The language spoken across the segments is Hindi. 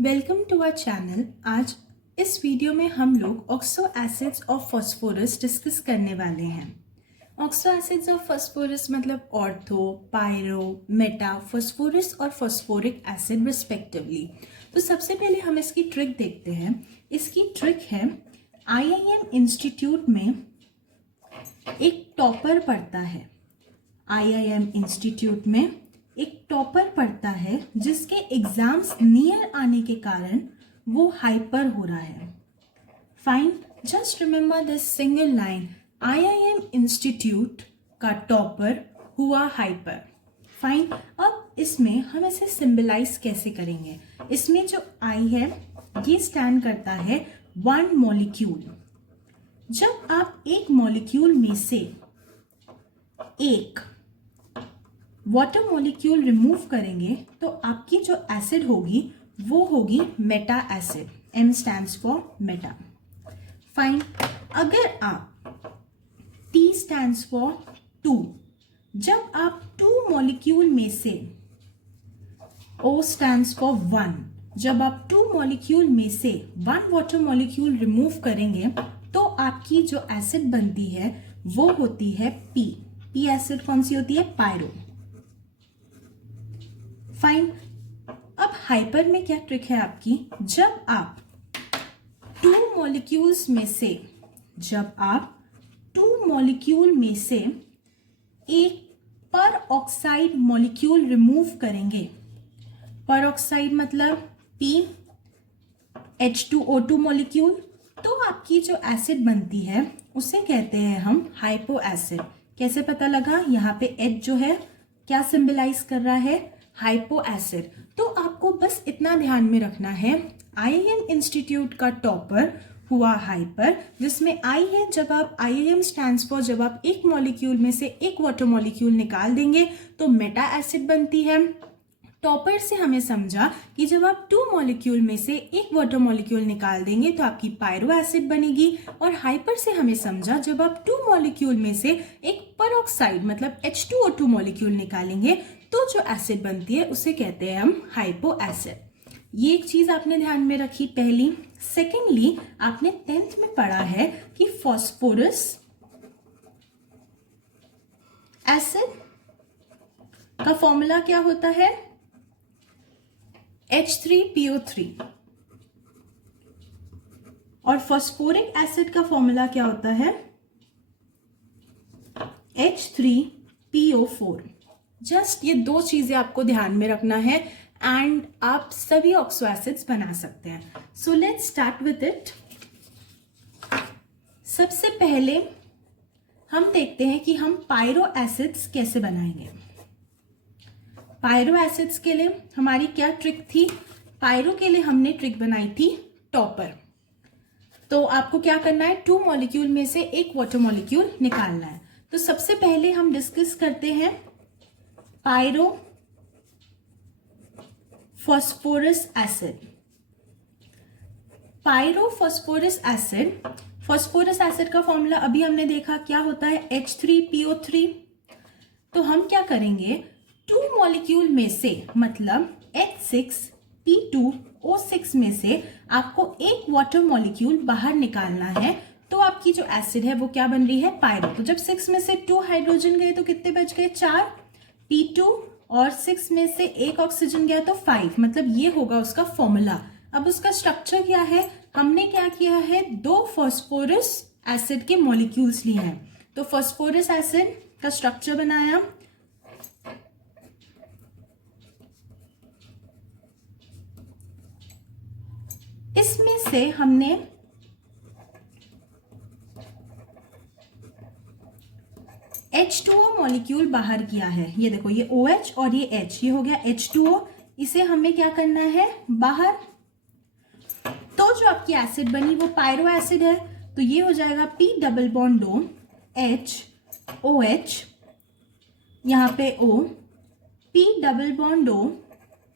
Welcome to our channel. आज इस वीडियो में हम लोग oxo acids of phosphorus discuss करने वाले हैं। ऑक्सो एसिड्स ऑफ फास्फोरस मतलब ऑर्थो, पायरो, मेटा, फास्फोरस और फास्फोरिक एसिड रिस्पेक्टिवली। तो सबसे पहले हम इसकी ट्रिक देखते हैं। इसकी ट्रिक है, आईआईएम इंस्टीट्यूट में एक टॉपर पढ़ता है। आईआईएम इंस्टीट्यूट में एक टॉपर पढ़ता है जिसके एग्जाम्स नियर आने के कारण वो हाइपर हो रहा है। Fine, just remember this single line, IIM institute का टॉपर हुआ हाइपर। फाइन, अब इसमें हम इसे सिंबलाइज कैसे करेंगे। इसमें जो आई है ये स्टैंड करता है वन मॉलिक्यूल। जब आप एक मॉलिक्यूल में से एक वाटर मॉलिक्यूल रिमूव करेंगे तो आपकी जो एसिड होगी वो होगी Meta acid. M stands for Meta. Fine, अगर आप T स्टैंड्स फॉर टू, जब आप टू मॉलिक्यूल में से O स्टैंड्स फॉर वन, जब आप टू मॉलिक्यूल में से वन वाटर मॉलिक्यूल रिमूव करेंगे तो आपकी जो एसिड बनती है वो होती है P एसिड। कौन सी होती है? पायरो। फाइन, अब हाइपर में क्या ट्रिक है आपकी, जब आप टू मॉलिक्यूल्स में से एक पर ऑक्साइड मॉलिक्यूल रिमूव करेंगे। पर ऑक्साइड मतलब P H2O2 मॉलिक्यूल, तो आपकी जो एसिड बनती है उसे कहते हैं हम हाइपो एसिड। कैसे पता लगा? यहाँ पे H जो है क्या सिंबलाइज कर रहा है? Hypo acid. तो आपको बस इतना ध्यान में रखना है, आईआईएम इंस्टीट्यूट का टॉपर हुआ हाइपर, जिसमें आई है जब आप आईआईएम स्टैंड्स फॉर, जब आप एक मॉलिक्यूल में से एक वाटर मॉलिक्यूल निकाल देंगे तो मेटा एसिड बनती है। टॉपर से हमें समझा कि जब आप टू मॉलिक्यूल में से एक वाटर मॉलिक्यूल निकाल देंगे तो आपकी पायरो एसिड बनेगी। और हाइपर से हमें समझा जब आप टू मॉलिक्यूल में से एक परऑक्साइड मतलब H2O2 मॉलिक्यूल निकालेंगे तो जो एसिड बनती है उसे कहते हैं हम हाइपो एसिड। ये एक चीज आपने ध्यान में रखी पहली। सेकेंडली, आपने 10th में पढ़ा है कि फास्फोरस एसिड का फॉर्मूला क्या होता है? H3PO3। और फास्फोरिक एसिड का फॉर्मूला क्या होता है? H3PO4। जस्ट ये दो चीजें आपको ध्यान में रखना है एंड आप सभी ऑक्सो एसिड्स बना सकते हैं। So let's start with it. सबसे पहले हम देखते हैं कि हम पायरो एसिड्स कैसे बनाएंगे। पायरो एसिड्स के लिए हमारी क्या ट्रिक थी? पायरो के लिए हमने ट्रिक बनाई थी टॉपर। तो आपको क्या करना है? टू मॉलिक्यूल में से एक वाटर मॉलिक्यूल निकालना है। तो सबसे पहले हम डिस्कस करते हैं pyro phosphorus acid. Pyro phosphorus acid, phosphorus acid का फॉर्मूला अभी हमने देखा क्या होता है? H3PO3। तो हम क्या करेंगे, टू मॉलिक्यूल में से मतलब H6P2O6 में से आपको एक वाटर मॉलिक्यूल बाहर निकालना है। तो आपकी जो एसिड है वो क्या बन रही है? पायरो। तो जब 6 में से 2 हाइड्रोजन गए तो कितने बच गए? 4 P2, और 6 में से एक ऑक्सीजन गया तो 5, मतलब ये होगा उसका फॉर्मूला। अब उसका स्ट्रक्चर क्या है? हमने क्या किया है? दो फास्फोरस एसिड के मॉलिक्यूल्स लिए हैं। तो फास्फोरस एसिड का स्ट्रक्चर बनाया, इसमें से हमने H2O मॉलिक्यूल बाहर किया है। ये देखो, ये OH और ये H, ये हो गया H2O। इसे हमें क्या करना है? बाहर। तो जो आपकी एसिड बनी वो पायरो एसिड है। तो ये हो जाएगा P double bond O H OH, यहां पे O, P double bond O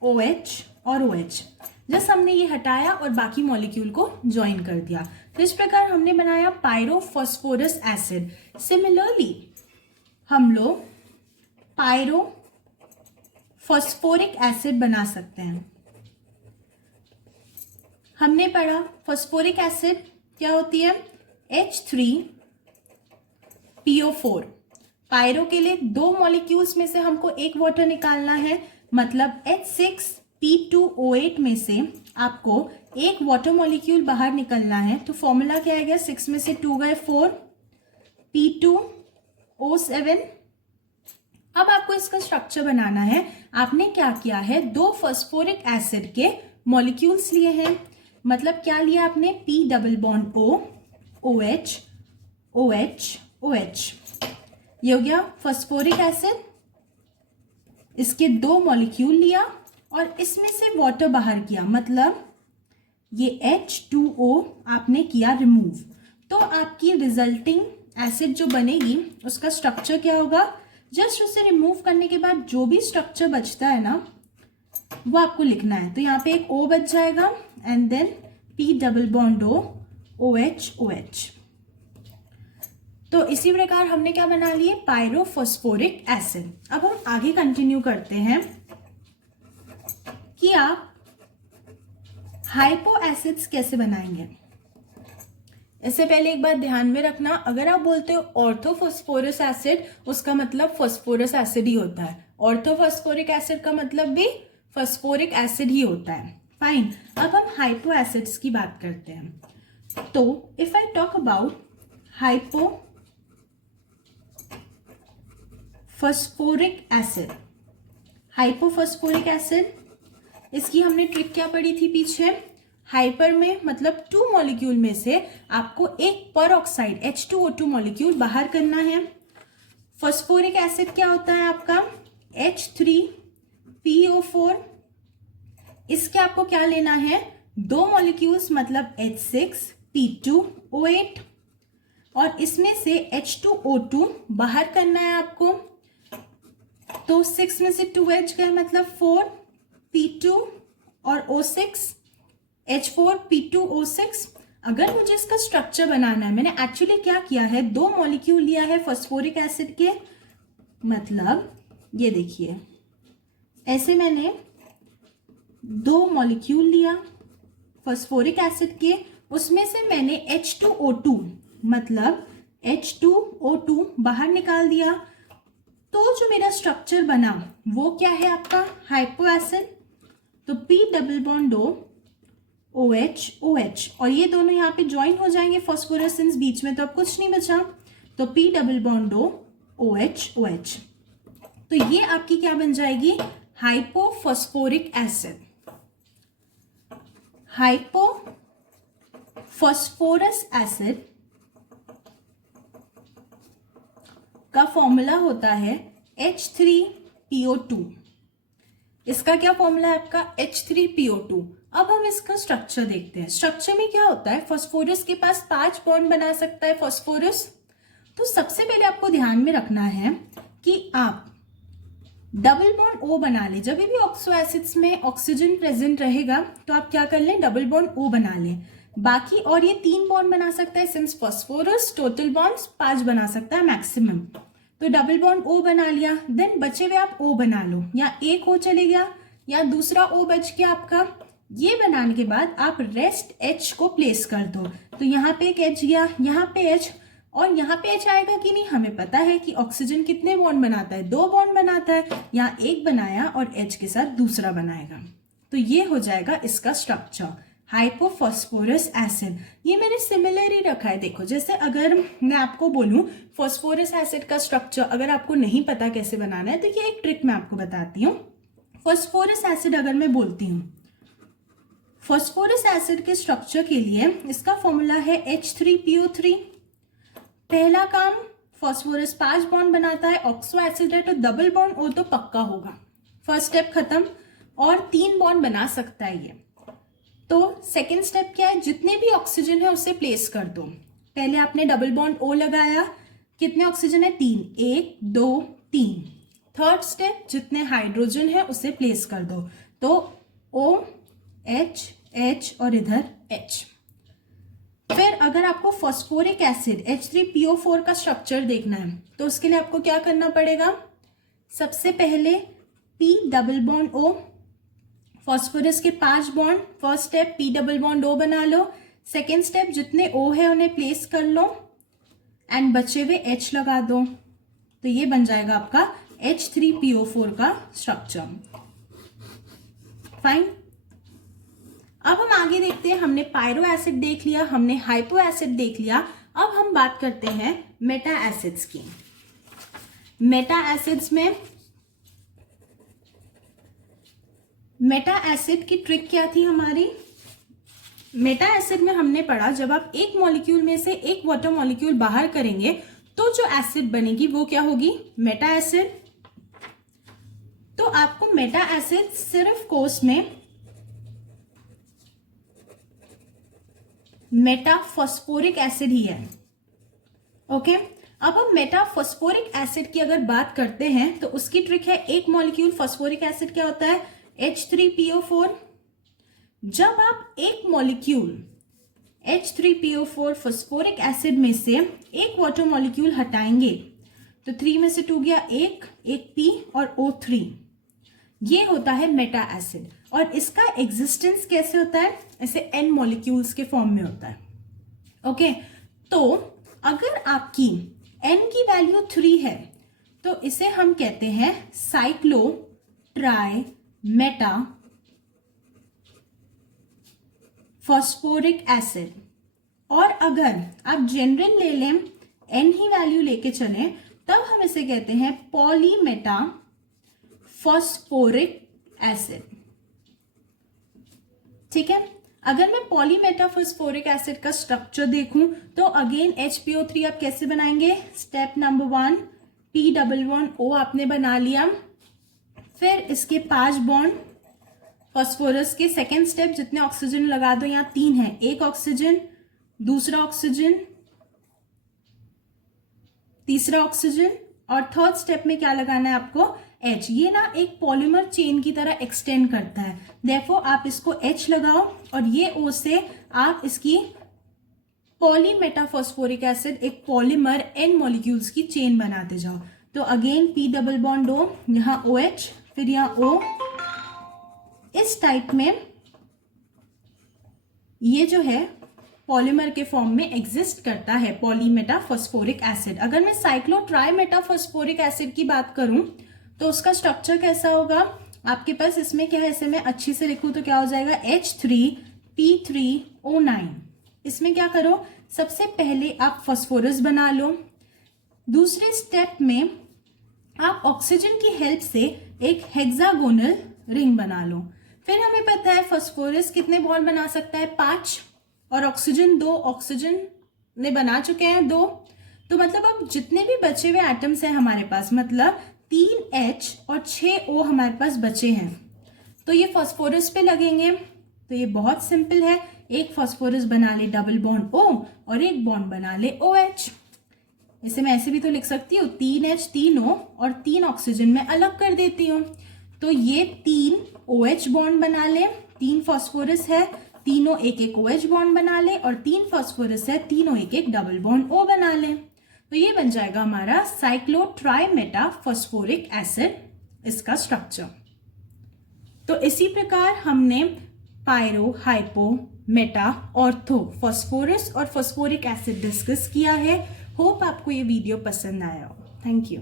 OH और OH। जस्ट हमने ये हटाया और बाकी मॉलिक्यूल को ज्वाइन कर दिया। तो इस प्रकार हमने बनाया पायरो फास्फोरस एसिड। सिमिलरली हम लोग पायरो फास्फोरिक एसिड बना सकते हैं। हमने पढ़ा फॉस्फोरिक एसिड क्या होती है, H3PO4। पायरो के लिए 2 मॉलिक्यूल्स में से हमको एक वाटर निकालना है, मतलब H6P2O8 में से आपको एक वाटर मॉलिक्यूल बाहर निकलना है। तो फॉर्मूला क्या आएगा, 6 में से 2 गए 4, P2O7। अब आपको इसका स्ट्रक्चर बनाना है। आपने क्या किया है, 2 फॉस्फोरिक एसिड के मॉलिक्यूल्स लिए हैं, मतलब क्या लिया आपने, P double bond O, OH, OH, OH। ये हो गया फॉस्फोरिक एसिड। इसके 2 मॉलिक्यूल लिया और इसमें से वाटर बाहर किया, मतलब ये H2O आपने किया रिमूव। तो आपकी रिजल्टिंग एसिड जो बनेगी उसका स्ट्रक्चर क्या होगा, जस्ट उसे रिमूव करने के बाद जो भी स्ट्रक्चर बचता है ना वो आपको लिखना है। तो यहाँ पे एक O बच जाएगा and then P double bond O, OH, OH। तो इसी प्रकार हमने क्या बना लिए, पायरोफॉस्फोरिक एसिड। अब हम आगे कंटिन्यू करते हैं कि आप हाइपो एसिड्स कैसे बनाएंगे। इससे पहले एक बात ध्यान में रखना, अगर आप बोलते हो ऑर्थोफॉस्फोरस एसिड, उसका मतलब फॉस्फोरस एसिड ही होता है। ऑर्थोफॉस्फोरिक एसिड का मतलब भी फॉस्फोरिक एसिड ही होता है। फाइन, अब हम हाइपो एसिड्स की बात करते हैं। तो if I talk about hypophosphoric acid, hypophosphoric acid, इसकी हमने ट्रिक क्या पढ़ी थी पीछे, हाइपर में मतलब 2 मॉलिक्यूल में से आपको एक पर ऑक्साइड H2O2 मॉलिक्यूल बाहर करना है। फॉस्फोरिक एसिड क्या होता है आपका, H3PO4। इसके आपको क्या लेना है, 2 मॉलिक्यूल्स मतलब H6P2O8 और इसमें से H2O2 बाहर करना है आपको। तो 6 में से 2H गए मतलब 4P2 और O6, H4P2O6। अगर मुझे इसका स्ट्रक्चर बनाना है, मैंने एक्चुअली क्या किया है, 2 मॉलिक्यूल लिया है फॉस्फोरिक एसिड के, मतलब ये देखिए ऐसे मैंने 2 मॉलिक्यूल लिया फॉस्फोरिक एसिड के, उसमें से मैंने H2O2 मतलब H2O2 बाहर निकाल दिया। तो जो मेरा स्ट्रक्चर बना वो क्या है आपका, हाइपो एसिड। तो P double bond O, OH, OH, और ये दोनों यहाँ पे ज्वाइन हो जाएंगे फॉस्फोरेसेंस बीच में, तो अब कुछ नहीं बचा। तो P double bond O, OH, OH। तो ये आपकी क्या बन जाएगी, हाइपोफॉस्फोरिक एसिड। हाइपोफॉस्फोरस एसिड का फॉर्मूला होता है H3PO2। इसका क्या फॉर्मूला है आपका, H3PO2। अब हम इसका स्ट्रक्चर देखते हैं। स्ट्रक्चर में क्या होता है, फॉस्फोरस के पास 5 बॉन्ड बना सकता है फॉस्फोरस। तो सबसे पहले आपको ध्यान में रखना है कि आप डबल बॉन्ड O बना ले। जब भी ऑक्सो एसिड्स में ऑक्सीजन प्रेजेंट रहेगा तो आप क्या कर लें, डबल बॉन्ड O बना लें। बाकी और ये 3 बॉन्ड बना सकता है, सिंस फॉस्फोरस टोटल बॉन्ड्स 5 बना सकता है मैक्सिमम। तो डबल बॉन्ड O बना लिया, देन बचे हुए आप O बना लो, या एक O चले गया या दूसरा O बच गया आपका। ये बनाने के बाद आप रेस्ट H को प्लेस कर दो। तो यहाँ पे एक H गया, यहाँ पे H, और यहाँ पे H आएगा कि नहीं, हमें पता है कि ऑक्सीजन कितने बॉन्ड बनाता है, 2 बॉन्ड बनाता है। यहाँ एक बनाया और H के साथ दूसरा बनाएगा। तो ये हो जाएगा इसका स्ट्रक्चर, हाइपोफॉस्फोरस एसिड। ये मैंने सिमिलर ही रखा है। देखो, जैसे अगर मैं आपको बोलूं फॉस्फोरस एसिड का स्ट्रक्चर अगर आपको नहीं पता कैसे बनाना है, तो ये एक ट्रिक मैं आपको बताती हूँ। फॉस्फोरस एसिड अगर मैं बोलती हूँ, फॉस्फोरस एसिड के स्ट्रक्चर के लिए इसका फॉर्मूला है H3PO3। पहला काम, फॉस्फोरस 5 बॉन्ड बनाता है, ऑक्सो एसिड है तो डबल बॉन्ड O तो पक्का होगा। फर्स्ट स्टेप खत्म, और 3 बॉन्ड बना सकता है ये। तो सेकेंड स्टेप क्या है, जितने भी ऑक्सीजन है उसे प्लेस कर दो। पहले आपने डबल बॉन्ड O लगाया, कितने ऑक्सीजन है, 3, 1 2 3। थर्ड स्टेप, जितने हाइड्रोजन है उसे प्लेस कर दो। तो OH, H और इधर H। फिर अगर आपको फॉस्फोरिक एसिड H3PO4 का स्ट्रक्चर देखना है तो उसके लिए आपको क्या करना पड़ेगा, सबसे पहले P double bond O, phosphorus के 5 bond, first step P double bond O बना लो, सेकेंड स्टेप जितने ओ है उन्हें प्लेस कर लो एंड बचे हुए H लगा दो, तो ये बन जाएगा आपका H3PO4 का स्ट्रक्चर। फाइन। अब हम आगे देखते हैं, हमने पायरो एसिड देख लिया, हमने हाइपो एसिड देख लिया, अब हम बात करते हैं मेटा एसिड्स की। मेटा एसिड्स में मेटा एसिड की ट्रिक क्या थी हमारी? मेटा एसिड में हमने पढ़ा जब आप एक मॉलिक्यूल में से एक वाटर मॉलिक्यूल बाहर करेंगे तो जो एसिड बनेगी वो क्या होगी? Meta acid. तो आपको मेटा एसिड सिर्फ कोर्स में मेटाफॉस्फोरिक एसिड ही है। ओके, अब हम मेटाफॉस्फोरिक एसिड की अगर बात करते हैं तो उसकी ट्रिक है, एक मॉलिक्यूल फॉस्फोरिक एसिड क्या होता है? H3PO4। जब आप एक मॉलिक्यूल H3PO4 फॉस्फोरिक एसिड में से एक वाटर मॉलिक्यूल हटाएंगे तो 3 में से 2 गया, एक P और O3, ये होता है मेटा एसिड। और इसका एग्जिस्टेंस कैसे होता है? ऐसे N मॉलिक्यूल्स के फॉर्म में होता है। ओके, तो अगर आपकी N की वैल्यू 3 है तो इसे हम कहते हैं cyclo try Meta phosphoric acid. और अगर आप जनरल ले लें, N ही वैल्यू लेके चलें, तब हम इसे कहते हैं पॉलीमेटा फॉस्फोरिक एसिड। ठीक है, अगर मैं पॉलीमेटा फॉस्फोरिक एसिड का स्ट्रक्चर देखूं तो अगेन HPO3 आप कैसे बनाएंगे? Step number 1 P double bond O आपने बना लिया, फिर इसके 5 बॉन्ड फॉस्फोरस के, सेकेंड स्टेप जितने ऑक्सीजन लगा दो, यहाँ 3 है, एक ऑक्सीजन, दूसरा ऑक्सीजन, तीसरा ऑक्सीजन, और थर्ड स्टेप में क्या लगाना है आपको? H। ये ना एक पॉलीमर चेन की तरह एक्सटेंड करता है, देयरफॉर आप इसको H लगाओ और ये O से आप इसकी पॉलीमेटाफॉस्फोरिक एसिड एक पॉलीमर N मॉलिक्यूल्स की चेन बनाते जाओ। तो again P double bond O, यहाँ OH, फिर यहाँ O। इस टाइप में ये जो है पॉलीमर के फॉर्म में एग्जिस्ट करता है पॉलीमेटाफॉस्फोरिक एसिड। अगर मैं साइक्लो ट्राईमेटाफॉस्फोरिक एसिड की बात करूं तो उसका स्ट्रक्चर कैसा होगा? आपके पास इसमें क्या है, इसे मैं अच्छी से लिखूं तो क्या हो जाएगा? H3P3O9। इसमें क्या करो, सबसे पहले आप फॉस्फोरस बना लो, दूसरे स्टेप में आप ऑक्सीजन की हेल्प से एक हेक्सागोनल रिंग बना लो। फिर हमें पता है फॉस्फोरस कितने बॉन्ड बना सकता है? 5, और ऑक्सीजन 2, ऑक्सीजन ने बना चुके हैं 2, तो मतलब अब जितने भी बचे हुए एटम्स हैं हमारे पास, मतलब 3H और 6O हमारे पास बचे हैं, तो ये फॉस्फोरस पे लगेंगे। तो ये बहुत सिंपल है, एक फॉस्फोरस बना ले डबल बॉन्ड O और एक बॉन्ड बना ले OH। इसे मैं ऐसे भी तो लिख सकती हूँ 3H 3O और 3 ऑक्सीजन में अलग कर देती हूँ, तो ये 3 OH बॉन्ड बना ले, 3 फॉस्फोरस है, तीनों एक एक OH बॉन्ड बना ले, और 3 फॉस्फोरस है, तीनों एक एक डबल बॉन्ड O बना ले। तो ये बन जाएगा हमारा साइक्लो ट्राईमेटा फॉस्फोरिक एसिड, इसका स्ट्रक्चर। तो इसी प्रकार हमने pyro, hypo, meta, ortho, phosphorus और फॉस्फोरिक एसिड डिस्कस किया है। होप आपको ये वीडियो पसंद आया हो। Thank you.